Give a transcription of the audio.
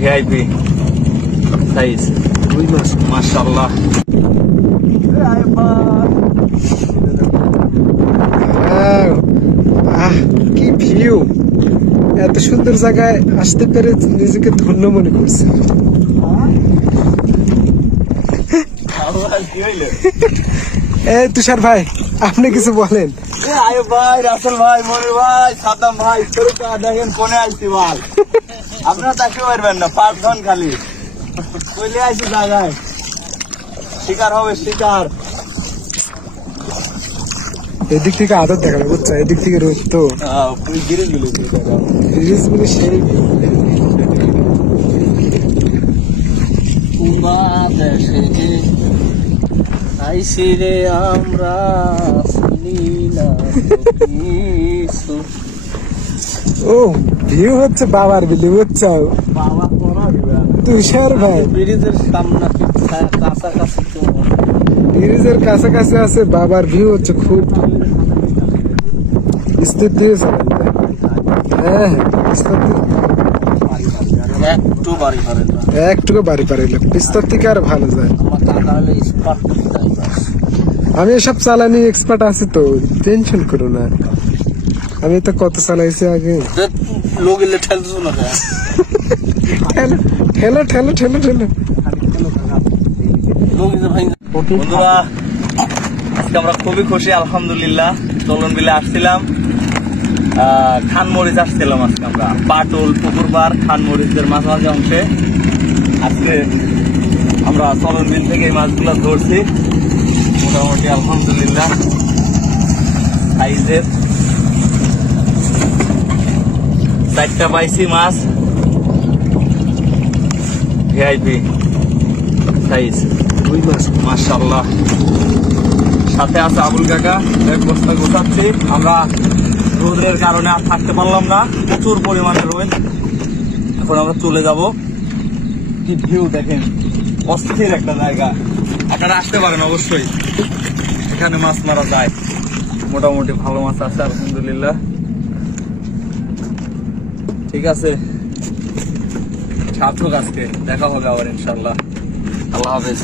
VIP size রুই মাছ মাশাআল্লাহ। কি ভিউ! এত সুন্দর জায়গায় আসতে পেরে নিজেকে ধন্য মনে করছি। তুষার ভাই, আপনি কিছু বলেন। ভাই, রাসেল ভাই, মনির ভাই, সাদ্দাম ভাই, দেখেন কোনে আসছি বল। আপনারা তাকে পারবেন না, 5 জন খালি চলে আসি জায়গায়। শিকার হবে, শিকার। এদিক থেকে আদর দেখাবে, বুঝছো? এদিক থেকে রোদ তো জিনিসগুলো সেই আইসি রে আমরা ও ভিউ হচ্ছে বাবার বিলি, বুঝছো? বাবা তুষার ভাই ব্রিজের সামনে কাছাকাছি, ব্রিজের কাছাকাছি আছে, বাবার ভিউ হচ্ছে খুব স্থির দিয়েছে। হ্যাঁ, একটুকু বাড়ি পারিল পিস্তর থেকে আর ভালো যায়। আমি এসব চালানি এক্সপার্ট আছি তো, টেনশন করো না। আমি তো কত চালাইছি আগে। ঠেলো ঠেলো ঠেলো ঠেলো। বন্ধুরা, আজকে আমরা খুবই খুশি, আলহামদুলিল্লাহ। চলন বিলে আসছিলাম, খানমরিচ আসছিলাম আজকে আমরা, পাটুল পুকুরপাড় খানমরিচের মাঝামাঝি অংশে। আজকে আমরা চলন বিল থেকে এই মাছগুলো ধরছি, মোটামুটি আলহামদুলিল্লাহ সাইজের 4টা পাইছি মাছ, ভিআইপি সাইজ রুই মাছ মাশাআল্লাহ। সাথে আছে আবুল কাকা, এক বস্তা গোছাচ্ছি। আমরা রোদের কারণে আর থাকতে পারলাম না, প্রচুর পরিমাণে রোদ। এখন আমরা চলে যাব। কি ভিউ দেখেন, অস্থির একটা জায়গা। আপনারা আসতে পারেন অবশ্যই, এখানে মাছ মারা যায়। মোটামুটি ভালো মাছ আছে আলহামদুলিল্লাহ। ঠিক আছে, সার্থক আজকে দেখা হবে আবার ইনশাল্লাহ। আল্লাহ হাফেজ।